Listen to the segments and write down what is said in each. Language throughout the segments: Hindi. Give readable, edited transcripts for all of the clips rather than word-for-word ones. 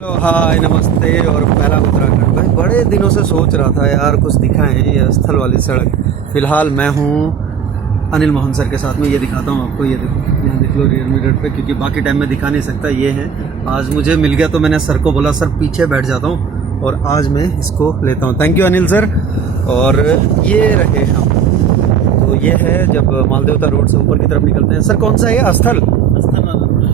हेलो हाय नमस्ते और पहला उत्तराखंड भाई बड़े दिनों से सोच रहा था यार कुछ दिखाएं ये स्थल वाली सड़क। फ़िलहाल मैं हूँ अनिल मोहन सर के साथ में। ये दिखाता हूँ आपको, ये देखो यहाँ देख लो रियर मिरर पे, क्योंकि बाकी टाइम में दिखा नहीं सकता। ये है, आज मुझे मिल गया तो मैंने सर को बोला सर पीछे बैठ जाता हूँ और आज मैं इसको लेता हूँ। Thank you Anil sir. और ये रहे हम, तो ये है जब मालदेवता रोड से ऊपर की तरफ निकलते हैं। सर कौन सा है?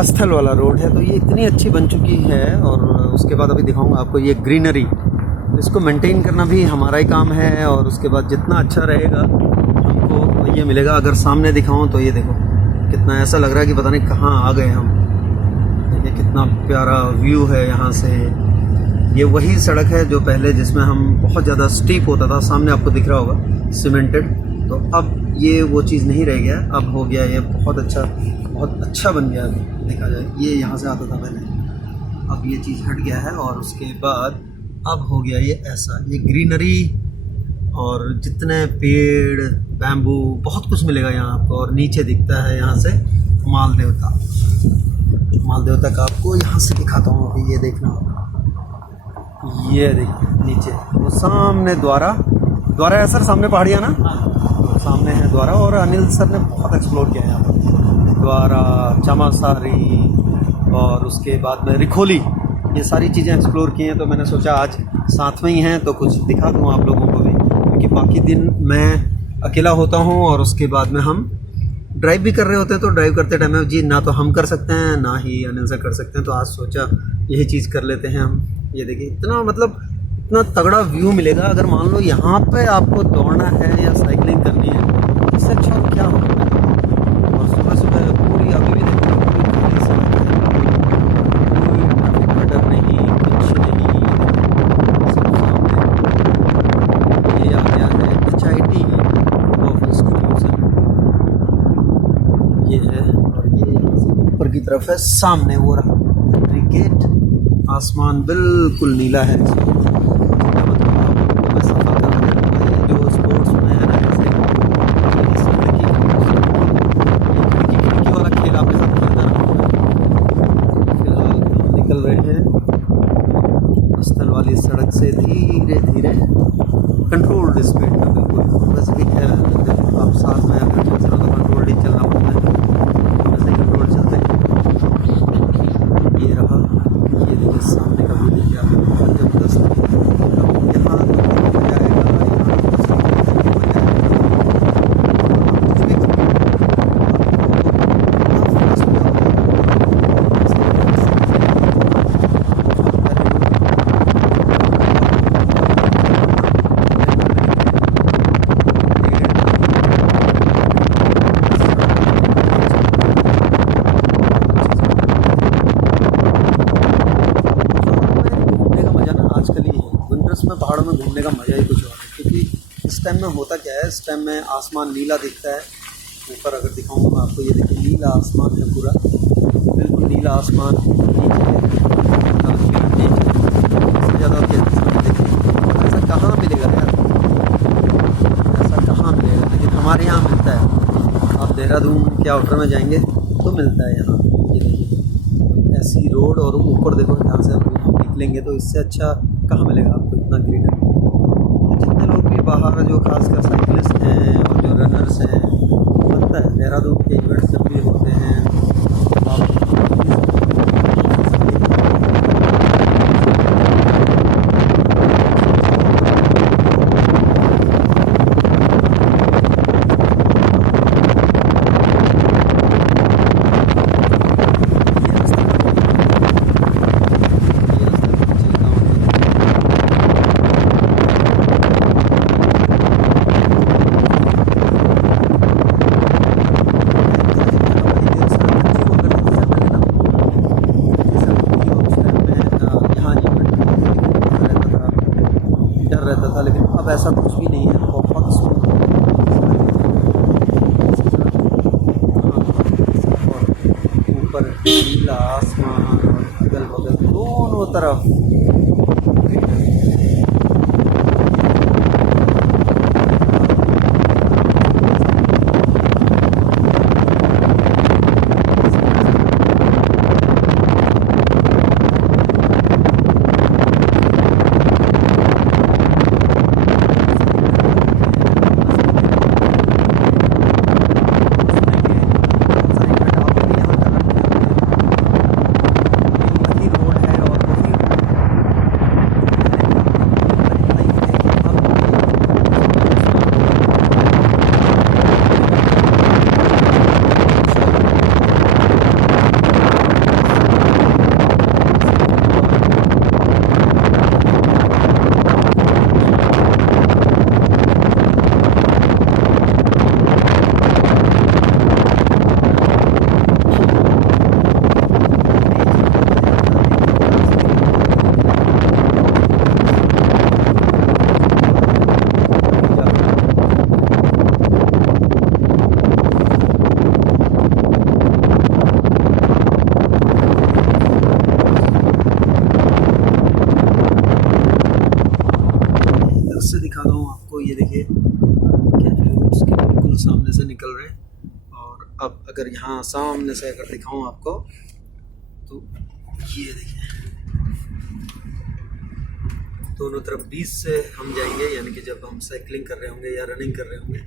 स्थल वाला रोड है। तो ये इतनी अच्छी बन चुकी है और उसके बाद अभी दिखाऊंगा आपको ये ग्रीनरी। इसको मेंटेन करना भी हमारा ही काम है और उसके बाद जितना अच्छा रहेगा हमको ये मिलेगा। अगर सामने दिखाऊं तो ये देखो कितना ऐसा लग रहा है कि पता नहीं कहाँ आ गए हम। देखिए कितना प्यारा व्यू है यहाँ से। ये वही सड़क है जो पहले जिसमें हम बहुत ज़्यादा स्टीप होता था, सामने आपको दिख रहा होगा सीमेंटेड। तो अब ये वो चीज़ नहीं रह गया, अब हो गया ये बहुत अच्छा बन गया। देखा जाए ये यहाँ से आता था पहले, अब ये चीज़ हट गया है और उसके बाद अब हो गया ये ऐसा, ये ग्रीनरी और जितने पेड़ बैम्बू बहुत कुछ मिलेगा यहाँ आपको। और नीचे दिखता है यहाँ से मालदेवता का आपको यहाँ से दिखाता हूँ। अभी ये देखना, ये देखिए नीचे वो सामने द्वारा है सर, सामने पहाड़ियाँ ना, सामने है द्वारा। और अनिल सर ने बहुत एक्सप्लोर किया है यहाँ पर, द्वारा, चमासारी और उसके बाद में रिखोली, ये सारी चीज़ें एक्सप्लोर की हैं। तो मैंने सोचा आज साथ में ही हैं तो कुछ दिखा दूँ आप लोगों को भी, क्योंकि बाकी दिन मैं अकेला होता हूँ और उसके बाद में हम ड्राइव भी कर रहे होते हैं। तो ड्राइव करते टाइम में जी ना तो हम कर सकते हैं ना ही अनिल सर कर सकते हैं। तो आज सोचा यही चीज़ कर लेते हैं हम। ये देखिए इतना तगड़ा व्यू मिलेगा। अगर मान लो यहाँ पे आपको दौड़ना है या साइकिलिंग करनी है, इससे अच्छा और क्या होगा। और सुबह सुबह पूरी अभी भी देखो पूरी सड़क है, कोई ट्रैफिक का डर नहीं, कुछ नहीं। सब सामने ये आ गया है HIT ऑफ इंस्टीट्यूशन, ये है। और ये यहाँ से ऊपर की तरफ है, सामने वो रहा एंट्री गेट। आसमान बिल्कुल नीला है। निकल रहे हैं स्थल वाली सड़क से धीरे धीरे कंट्रोल्ड स्पीड में, बिल्कुल वैसे भी खैर आप साथ में अगर चल रहे हो तो कंट्रोल्ड ही चलना पड़ता है, वैसे ही कंट्रोल चलते हैं। ये रहा, ये देखिए सामने का भी देखिए आप, जबरदस्त। यहाँ में पहाड़ों में घूमने का मज़ा ही कुछ और है। क्योंकि इस टाइम में होता क्या है, इस टाइम में आसमान नीला दिखता है। ऊपर अगर दिखाऊंगा मैं आपको, ये देखिए नीला आसमान है पूरा, बिल्कुल नीला आसमान। इससे ज़्यादा ऐसा कहाँ मिलेगा यार, ऐसा कहाँ मिलेगा। लेकिन हमारे यहाँ मिलता है। आप देहरादून के आउटर में जाएंगे तो मिलता है यहाँ। ये देखिए ऐसी रोड, और ऊपर देखो यहाँ से हम निकलेंगे तो इससे अच्छा कहाँ मिलेगा आपको इतना ग्रीनरी। जितने लोग भी बाहर, जो खासकर साइकिलिस्ट हैं और जो रनर्स हैं, बनता है देहरादून के इवेंट्स जब भी होते हैं आप रहता था, लेकिन अब ऐसा कुछ भी नहीं है। बहुत ऊपर नीला आसमान और अगल बगल दोनों तरफ दिखाता हूँ आपको। ये देखिए कैफे रूट्स के बिल्कुल सामने से निकल रहे हैं। और अब अगर यहाँ सामने से अगर दिखाऊँ आपको तो ये देखिए दोनों तरफ बीच से हम जाएंगे, यानी कि जब हम साइकिलिंग कर रहे होंगे या रनिंग कर रहे होंगे।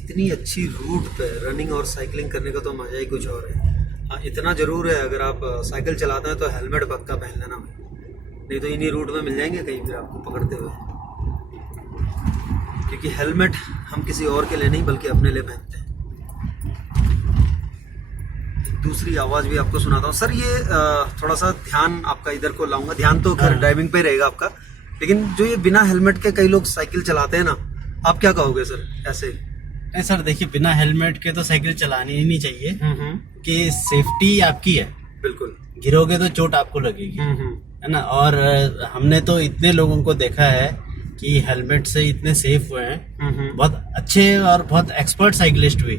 इतनी अच्छी रूट पे रनिंग और साइकिलिंग करने का तो मज़ा ही कुछ और है। हाँ, इतना ज़रूर है अगर आप साइकिल चलाते हैं तो हेलमेट पक्का पहन लेना, नहीं तो इन्हीं रूट में मिल जाएंगे कहीं फिर आपको पकड़ते हुए। क्योंकि हेलमेट हम किसी और के लिए नहीं बल्कि अपने लिए पहनते हैं। दूसरी आवाज़ भी आपको सुनाता हूँ सर। ये थोड़ा सा ध्यान आपका इधर को लाऊंगा। ध्यान तो खैर ड्राइविंग पे रहेगा आपका, लेकिन जो ये बिना हेलमेट के कई लोग साइकिल चलाते हैं ना, आप क्या कहोगे सर ऐसे? नहीं सर, देखिए बिना हेलमेट के तो साइकिल चलानी ही नहीं चाहिए कि सेफ्टी आपकी है। बिल्कुल, गिरोगे तो चोट आपको लगेगी, है ना। और हमने तो इतने लोगों को देखा है कि हेलमेट से इतने सेफ हुए हैं, बहुत अच्छे और बहुत एक्सपर्ट साइकिलिस्ट भी,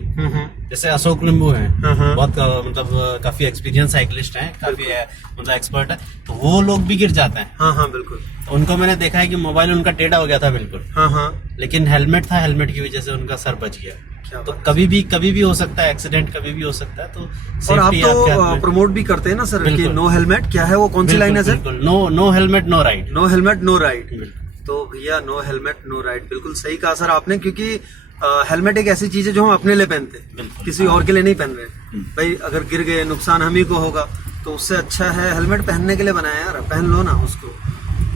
जैसे अशोक लिंबू हैं, बहुत मतलब काफी एक्सपीरियंस साइकिलिस्ट हैं, काफी मतलब एक्सपर्ट है, तो वो लोग भी गिर जाते हैं। हाँ हाँ बिल्कुल। तो उनको मैंने देखा है कि मोबाइल उनका टेढ़ा हो गया था बिल्कुल, हाँ हाँ, लेकिन हेलमेट था, हेलमेट की वजह से उनका सर बच गया। तो कभी भी हो सकता है एक्सीडेंट, कभी भी हो सकता है। तो और आप तो प्रमोट भी करते हैं ना सर कि नो हेलमेट, क्या है वो, कौन सी लाइन है sir? No helmet no ride. No helmet no ride. तो भैया नो हेलमेट नो राइड, बिल्कुल सही कहा सर आपने। क्योंकि हेलमेट एक ऐसी चीज है जो हम अपने लिए पहनते हैं, किसी और के लिए नहीं पहन रहे। भाई अगर गिर गए नुकसान हम ही को होगा, तो उससे अच्छा है हेलमेट पहनने के लिए बनाया यार, पहन लो ना उसको।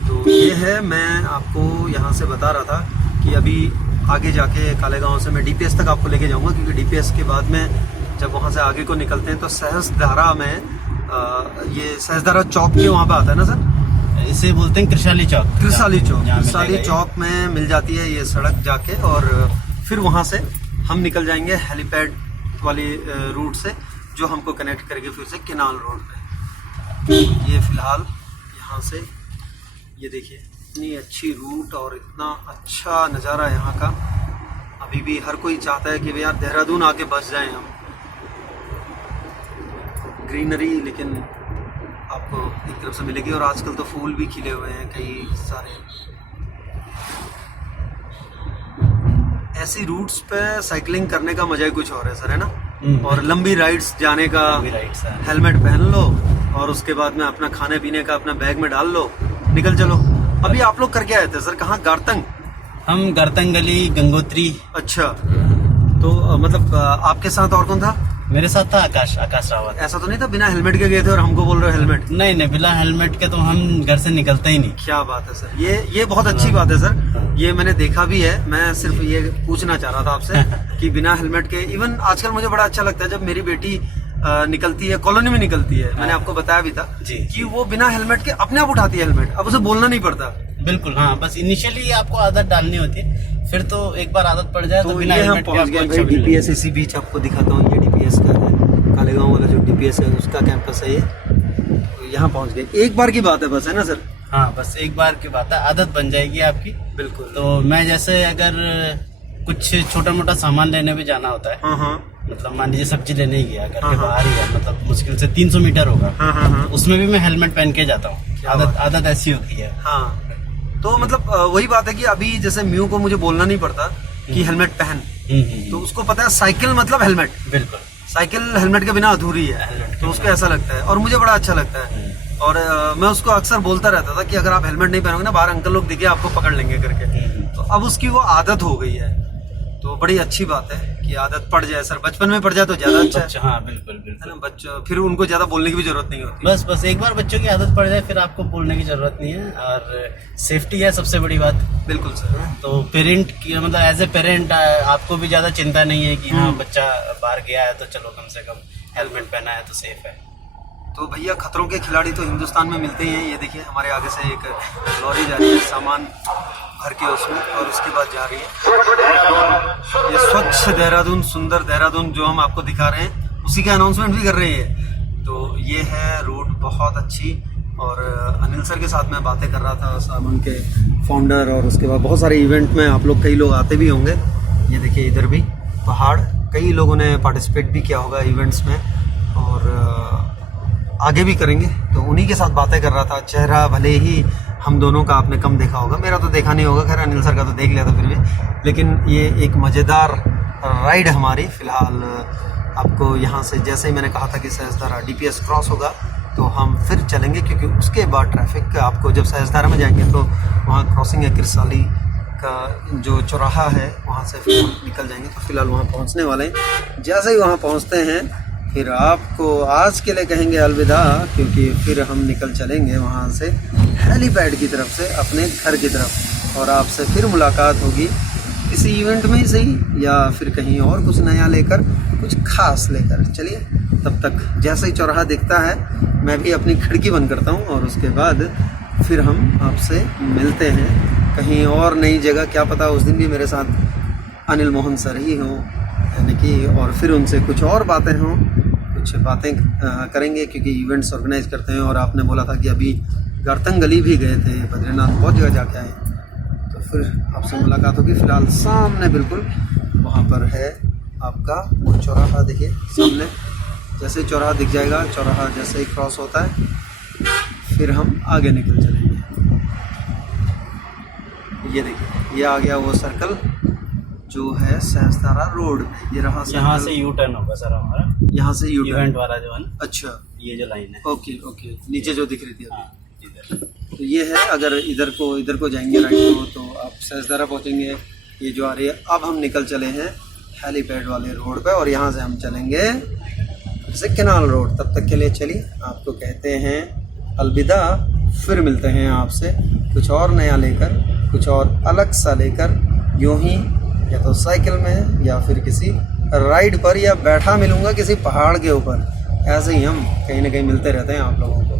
तो ये है, मैं आपको यहाँ से बता रहा था कि अभी आगे जाके कालेगांव से मैं डीपीएस तक आपको लेके जाऊंगा, क्योंकि डीपीएस के बाद में जब वहाँ से आगे को निकलते हैं तो सहस्त्रधारा में ये सहस्त्रधारा चौक के वहाँ पे आता है ना सर, इसे बोलते हैं कृषाली चौक। कृषाली चौक में मिल जाती है ये सड़क जाके, और फिर वहाँ से हम निकल जाएंगे हेलीपैड वाली रूट से, जो हमको कनेक्ट करेगी फिर से केनाल रोड पे। ये फिलहाल यहाँ से ये देखिए इतनी अच्छी रूट और इतना अच्छा नज़ारा यहाँ का। अभी भी हर कोई चाहता है कि भैया देहरादून आके बस जाएं हम, ग्रीनरी लेकिन आपको एक तरफ से मिलेगी। और आजकल तो फूल भी खिले हुए हैं कई सारे। ऐसी रूट्स पे साइकिलिंग करने का मजा ही कुछ और है सर, है ना। और लंबी राइड्स जाने का, हेलमेट पहन लो और उसके बाद में अपना खाने पीने का अपना बैग में डाल लो, निकल चलो। अभी आप लोग करके आए थे सर कहाँ? गारतंग? हम गारतंग गली, गंगोत्री। अच्छा, तो मतलब आपके साथ और कौन था? मेरे साथ था आकाश रावत। ऐसा तो नहीं था बिना हेलमेट के गए थे और हमको बोल रहे हो हेलमेट? नहीं, बिना हेलमेट के तो हम घर से निकलते ही नहीं। क्या बात है सर, ये बहुत अच्छी बात है सर। ये मैंने देखा भी है। मैं सिर्फ ये पूछना चाह रहा था आपसे कि बिना हेलमेट के, इवन आजकल मुझे बड़ा अच्छा लगता है जब मेरी बेटी निकलती है, कॉलोनी में निकलती है, मैंने आपको बताया भी था कि वो बिना हेलमेट के अपने आप उठाती है हेलमेट, अब उसे बोलना नहीं पड़ता। बिल्कुल, हाँ, बस इनिशियली आपको आदत डालनी होती है, फिर तो एक बार आदत पड़ जाए तो बिना हेलमेट के पहुंच गए। डीपीएस इसी बीच आपको दिखाता हूँ, ये डीपीएस का है, कालेगांव वाला जो डीपीएस है उसका कैंपस है ये। तो यहाँ पहुंच गए। एक बार की बात है बस, है ना सर? हाँ, बस एक बार की बात है, आदत बन जाएगी आपकी। बिल्कुल। तो मैं जैसे अगर कुछ छोटा मोटा सामान लेने भी जाना होता है, हाँ, मतलब मान लीजिए सब्जी लेने ही गया, घर के बाहर ही है, मतलब मुश्किल से 300 मीटर होगा, तो उसमें भी मैं हेलमेट पहन के जाता हूँ। आदत ऐसी हो गई है। हाँ, तो मतलब वही बात है कि अभी जैसे म्यू को मुझे बोलना नहीं पड़ता कि हेलमेट पहन, तो उसको पता है साइकिल मतलब हेलमेट। बिल्कुल, साइकिल हेलमेट के बिना अधूरी है, तो उसको ऐसा लगता है और मुझे बड़ा अच्छा लगता है। और मैं उसको अक्सर बोलता रहता था कि अगर आप हेलमेट नहीं पहनोगे ना, बाहर अंकल लोग दिखे आपको पकड़ लेंगे करके। तो अब उसकी वो आदत हो गई है, तो बड़ी अच्छी बात है कि आदत पड़ जाए सर। बचपन में पड़ जाए तो ज्यादा अच्छा है। हाँ, बिल्कुल, है ना। बच्चों फिर उनको ज्यादा बोलने की भी जरूरत नहीं होती। बस एक बार बच्चों की आदत पड़ जाए फिर आपको बोलने की जरूरत नहीं है, और सेफ्टी है सबसे बड़ी बात। बिल्कुल सर। तो पेरेंट की मतलब एज ए पेरेंट आपको भी ज्यादा चिंता नहीं है कि हाँ बच्चा बाहर गया है तो चलो कम से कम हेलमेट पहना है तो सेफ है। तो भैया खतरों के खिलाड़ी तो हिंदुस्तान में मिलते ही हैं। ये देखिए हमारे आगे से एक लॉरी जा रही है सामान भर के उसमें, और उसके बाद जा रही है ये स्वच्छ देहरादून, सुंदर देहरादून जो हम आपको दिखा रहे हैं, उसी का अनाउंसमेंट भी कर रही है। तो ये है रूट बहुत अच्छी। और अनिल सर के साथ मैं बातें कर रहा था, साबुन के फाउंडर, और उसके बाद बहुत सारे इवेंट में आप लोग कई लोग आते भी होंगे। ये देखिए इधर भी पहाड़, कई लोगों ने पार्टिसिपेट भी किया होगा इवेंट्स में। और आगे भी करेंगे। तो उन्हीं के साथ बातें कर रहा था। चेहरा भले ही हम दोनों का आपने कम देखा होगा, मेरा तो देखा नहीं होगा, खैर अनिल सर का तो देख लिया था फिर भी, लेकिन ये एक मज़ेदार राइड हमारी। फ़िलहाल आपको यहाँ से जैसे ही मैंने कहा था कि सहस्त्रधारा DPS क्रॉस होगा तो हम फिर चलेंगे, क्योंकि उसके बाद ट्रैफिक आपको जब सहस्त्रधारा में जाएंगे तो वहाँ क्रॉसिंग है किरसाली का जो चौराहा है, वहाँ से फिर हम निकल जाएंगे। तो फिलहाल वहाँ पहुँचने वाले हैं। जैसे ही वहाँ पहुँचते हैं फिर आपको आज के लिए कहेंगे अलविदा, क्योंकि फिर हम निकल चलेंगे वहाँ से हेलीपैड की तरफ से अपने घर की तरफ, और आपसे फिर मुलाकात होगी किसी इवेंट में ही सही, या फिर कहीं और कुछ नया लेकर, कुछ खास लेकर। चलिए, तब तक जैसे ही चौराहा दिखता है मैं भी अपनी खिड़की बंद करता हूँ, और उसके बाद फिर हम आपसे मिलते हैं कहीं और नई जगह। क्या पता उस दिन भी मेरे साथ अनिल मोहन सर ही हों, यानी कि, और फिर उनसे कुछ और बातें हों, कुछ बातें करेंगे, क्योंकि इवेंट्स ऑर्गेनाइज करते हैं। और आपने बोला था कि अभी गारतंगली भी गए थे, बद्रीनाथ बहुत जगह जाके आए, तो फिर आपसे मुलाकात होगी। फ़िलहाल सामने बिल्कुल वहाँ पर है आपका वो चौराहा, देखिए सामने। जैसे चौराहा दिख जाएगा, चौराहा जैसे ही क्रॉस होता है फिर हम आगे निकल चलेंगे। ये देखिए, ये आ गया वो सर्कल जो है सहस्त्रधारा रोड पे। ये रहा, यहाँ से यू टर्न होगा सर हमारा, यहाँ से यू इवेंट वाला जो है ना। अच्छा, ये जो लाइन है, ओके ओके, नीचे जो दिख रही थी हाँ, इधर। तो ये है। अगर इधर को जाएंगे राइट को तो आप सहस्त्रधारा पहुँचेंगे। ये जो आ रही है, अब हम निकल चले हैं हेलीपैड वाले रोड पे, और यहाँ से हम चलेंगे जैसे केनाल रोड। तब तक के लिए चलिए, आपको कहते हैं अलविदा। फिर मिलते हैं आपसे कुछ और नया लेकर, कुछ और अलग सा लेकर, यूं ही या तो साइकिल में या फिर किसी राइड पर, या बैठा मिलूंगा किसी पहाड़ के ऊपर। ऐसे ही हम कहीं ना कहीं मिलते रहते हैं आप लोगों को।